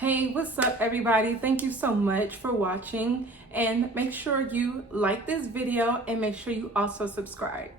Hey, what's up everybody? Thank you so much for watching, and make sure you like this video and make sure you also subscribe.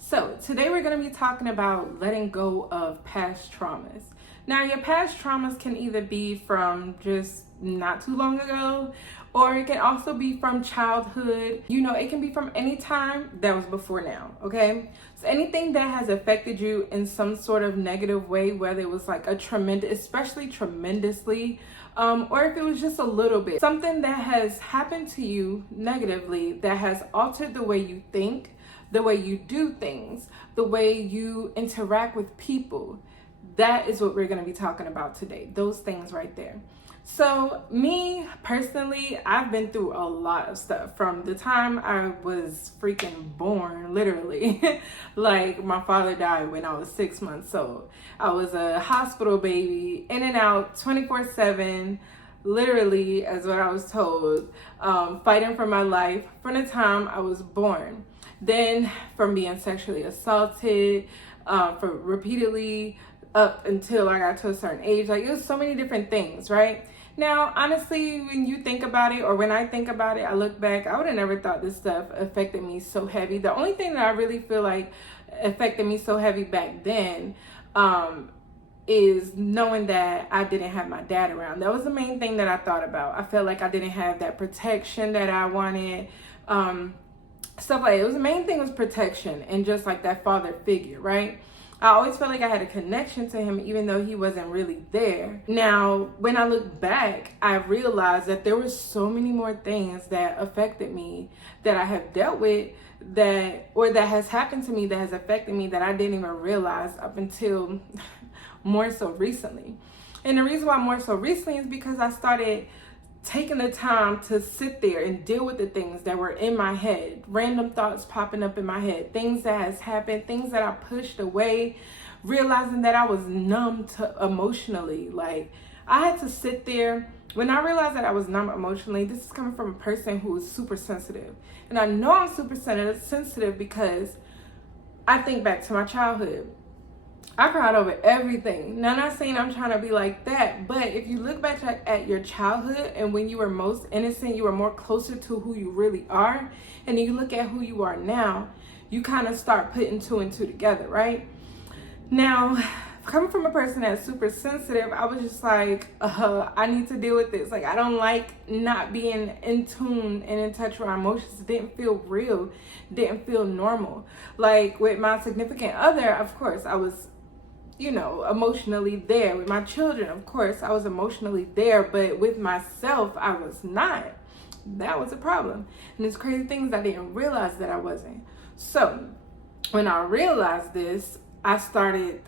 So today we're going to be talking about letting go of past traumas. Now your past traumas can either be from just not too long ago, or it can also be from childhood. It can be from any time that was before now, okay? So anything that has affected you in some sort of negative way, whether it was like a tremendous, especially tremendously, or if it was just a little bit, something that has happened to you negatively that has altered the way you think, the way you do things, the way you interact with people. That is what we're going to be talking about today. Those things right there. So me personally, I've been through a lot of stuff from the time I was freaking born, literally. Like my father died when I was 6 months old. I was a hospital baby, in and out 24/7, literally, as what I was told, fighting for my life from the time I was born. Then from being sexually assaulted, for repeatedly up until I got to a certain age. Like, it was so many different things, right? Now, honestly, when you think about it, or when I think about it, I look back, I would have never thought this stuff affected me so heavy. The only thing that I really feel like affected me so heavy back then is knowing that I didn't have my dad around. That was the main thing that I thought about. I felt like I didn't have that protection that I wanted. Stuff like it was the main thing was protection and just like that father figure, right? I always felt like I had a connection to him even though he wasn't really there. Now, when I look back, I realized that there were so many more things that affected me that I have dealt with that has happened to me that has affected me that I didn't even realize up until more so recently. And the reason why more so recently is because I started taking the time to sit there and deal with the things that were in my head, random thoughts popping up in my head, things that has happened, things that I pushed away, realizing that I was numb to emotionally. Like, I had to sit there. When I realized that I was numb emotionally, this is coming from a person who is super sensitive. And I know I'm super sensitive because I think back to my childhood. I cried over everything. Now, I'm not saying I'm trying to be like that, but if you look back at your childhood and when you were most innocent, you were more closer to who you really are. And then you look at who you are now, you kind of start putting two and two together, right? Now, coming from a person that's super sensitive, I was just like, I need to deal with this. Like, I don't like not being in tune and in touch with my emotions. It didn't feel real, didn't feel normal. Like with my significant other, of course, I was emotionally there. With my children, of course, I was emotionally there, but with myself, I was not. That was a problem. And it's crazy things I didn't realize that I wasn't. So when I realized this, I started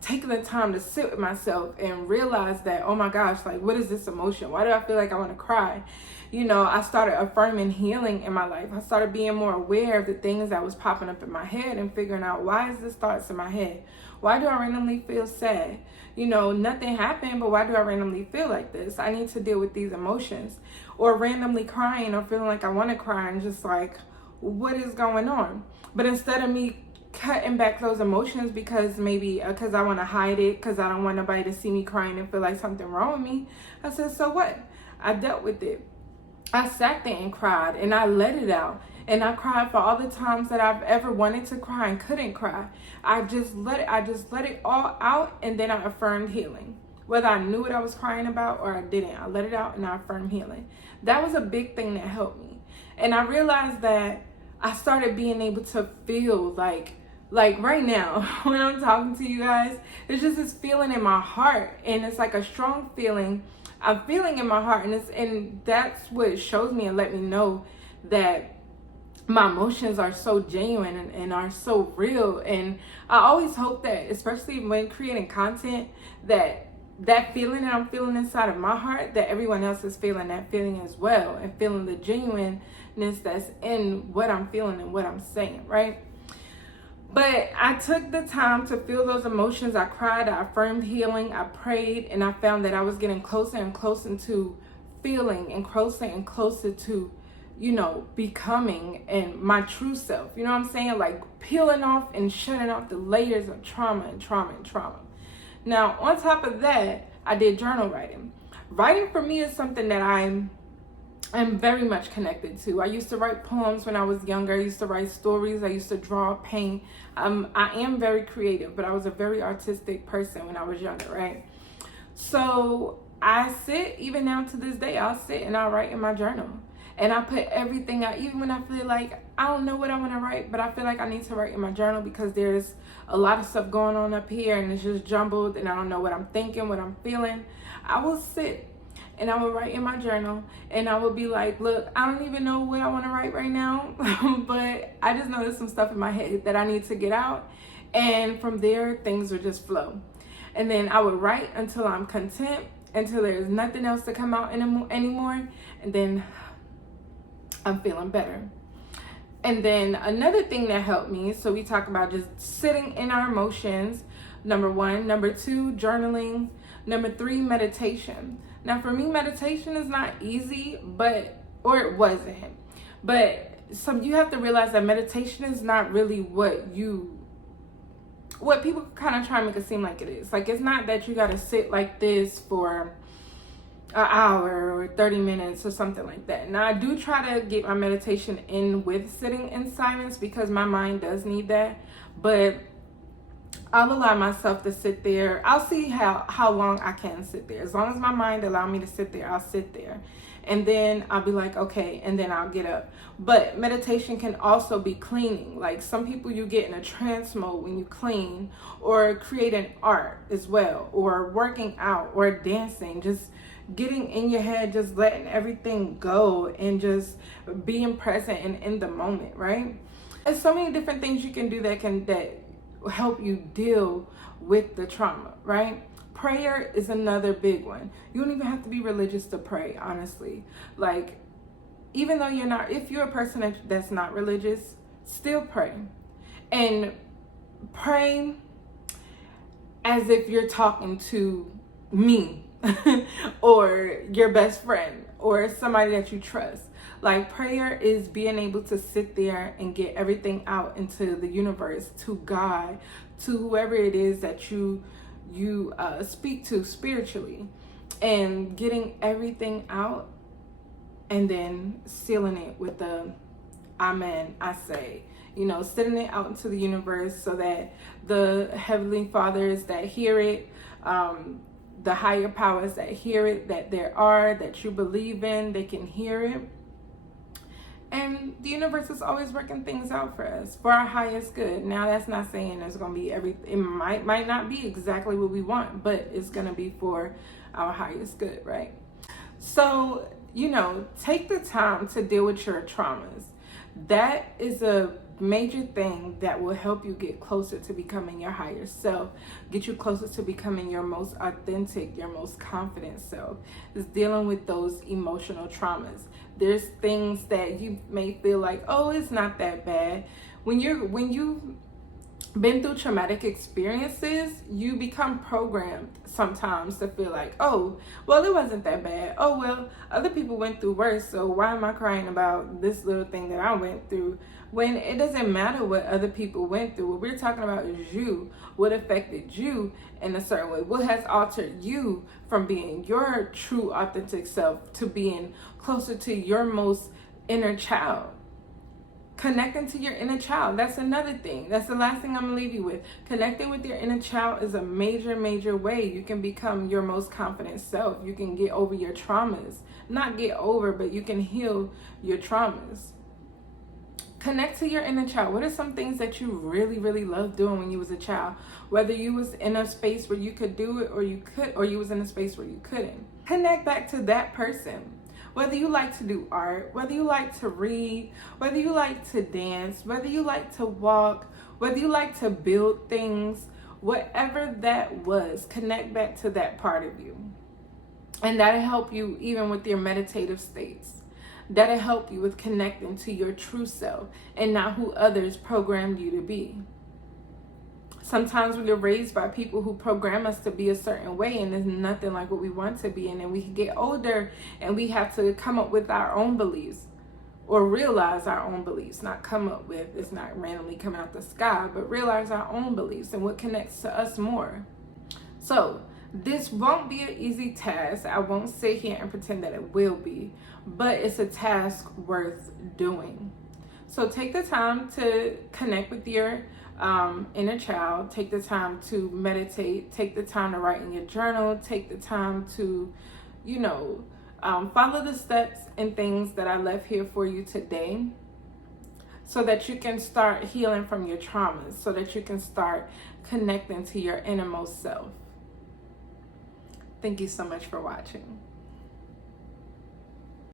taking the time to sit with myself and realize that, oh my gosh, like, what is this emotion? Why do I feel like I want to cry? I started affirming healing in my life. I started being more aware of the things that was popping up in my head and figuring out, why is this thoughts in my head? Why do I randomly feel sad? Nothing happened, but why do I randomly feel like this? I need to deal with these emotions. Or randomly crying or feeling like I want to cry and just like, what is going on? But instead of me cutting back those emotions because I want to hide it, because I don't want nobody to see me crying and feel like something wrong with me, I said, so what? I dealt with it. I sat there and cried and I let it out. And I cried for all the times that I've ever wanted to cry and couldn't cry. I just let it all out, and then I affirmed healing. Whether I knew what I was crying about or I didn't, I let it out and I affirmed healing. That was a big thing that helped me. And I realized that I started being able to feel like right now when I'm talking to you guys, it's just this feeling in my heart, and it's like a strong feeling I'm feeling in my heart, and that's what shows me and let me know that my emotions are so genuine and are so real. And I always hope that, especially when creating content, that feeling that I'm feeling inside of my heart, that everyone else is feeling that feeling as well, and feeling the genuineness that's in what I'm feeling and what I'm saying, right? But I took the time to feel those emotions. I cried, I affirmed healing, I prayed, and I found that I was getting closer and closer to feeling, and closer to, becoming and my true self. You know what I'm saying? Like peeling off and shutting off the layers of trauma and trauma and trauma. Now, on top of that, I did journal writing. Writing for me is something that I'm very much connected to. I used to write poems when I was younger. I used to write stories. I used to draw, paint. I am very creative, but I was a very artistic person when I was younger, right? So I sit, even now to this day, I'll sit and I'll write in my journal. And I put everything out, even when I feel like I don't know what I want to write, but I feel like I need to write in my journal because there's a lot of stuff going on up here and it's just jumbled and I don't know what I'm thinking, what I'm feeling. I will sit and I will write in my journal and I will be like, look, I don't even know what I want to write right now, but I just know there's some stuff in my head that I need to get out. And from there, things will just flow. And then I would write until I'm content, until there's nothing else to come out anymore. And then I'm feeling better. And then another thing that helped me, so we talk about just sitting in our emotions, number 1. Number 2, journaling. Number 3, meditation. Now for me, meditation is not easy, or it wasn't. But you have to realize that meditation is not really what people kind of try to make it seem like it is. Like, it's not that you got to sit like this for an hour or 30 minutes or something like that. Now I do try to get my meditation in with sitting in silence because my mind does need that, but I'll allow myself to sit there. I'll see how long I can sit there. As long as my mind allows me to sit there, I'll sit there. And then I'll be like, okay, and then I'll get up. But meditation can also be cleaning. Like, some people, you get in a trance mode when you clean, or creating art as well, or working out, or dancing, just getting in your head, just letting everything go and just being present and in the moment, right? There's so many different things you can do that help you deal with the trauma, right? Prayer is another big one. You don't even have to be religious to pray, honestly. Like, even though if you're a person that's not religious, still pray. And pray as if you're talking to me or your best friend or somebody that you trust. Like, prayer is being able to sit there and get everything out into the universe, to God, to whoever it is that you speak to spiritually, and getting everything out and then sealing it with the amen, I say. Sending it out into the universe so that the Heavenly Fathers that hear it, the higher powers that hear it, that you believe in, they can hear it. And the universe is always working things out for us, for our highest good. Now, that's not saying there's going to be everything. It might not be exactly what we want, but it's going to be for our highest good, right? So, take the time to deal with your traumas. That is a major thing that will help you get closer to becoming your higher self, get you closer to becoming your most authentic, your most confident self, is dealing with those emotional traumas. There's things that you may feel like, oh, it's not that bad. When you've been through traumatic experiences, you become programmed sometimes to feel like, oh, well, it wasn't that bad. Oh, well, other people went through worse, so why am I crying about this little thing that I went through? When it doesn't matter what other people went through. What we're talking about is you, what affected you in a certain way, what has altered you from being your true authentic self to being closer to your most inner child. Connecting to your inner child, that's another thing. That's the last thing I'm gonna leave you with. Connecting with your inner child is a major, major way you can become your most confident self. You can get over your traumas. Not get over, but you can heal your traumas. Connect to your inner child. What are some things that you really, really loved doing when you was a child? Whether you was in a space where you could do it or you was in a space where you couldn't. Connect back to that person. Whether you like to do art, whether you like to read, whether you like to dance, whether you like to walk, whether you like to build things, whatever that was, connect back to that part of you. And that'll help you even with your meditative states. That'll help you with connecting to your true self and not who others programmed you to be. Sometimes we are raised by people who program us to be a certain way, and there's nothing like what we want to be. And then we get older and we have to come up with our own beliefs, or realize our own beliefs. Not come up with, it's not randomly coming out the sky, but realize our own beliefs and what connects to us more. So This won't be an easy task. I won't sit here and pretend that it will be, but it's a task worth doing. So take the time to connect with your inner child. Take the time to meditate. Take the time to write in your journal. Take the time to, follow the steps and things that I left here for you today, so that you can start healing from your traumas, so that you can start connecting to your innermost self. Thank you so much for watching.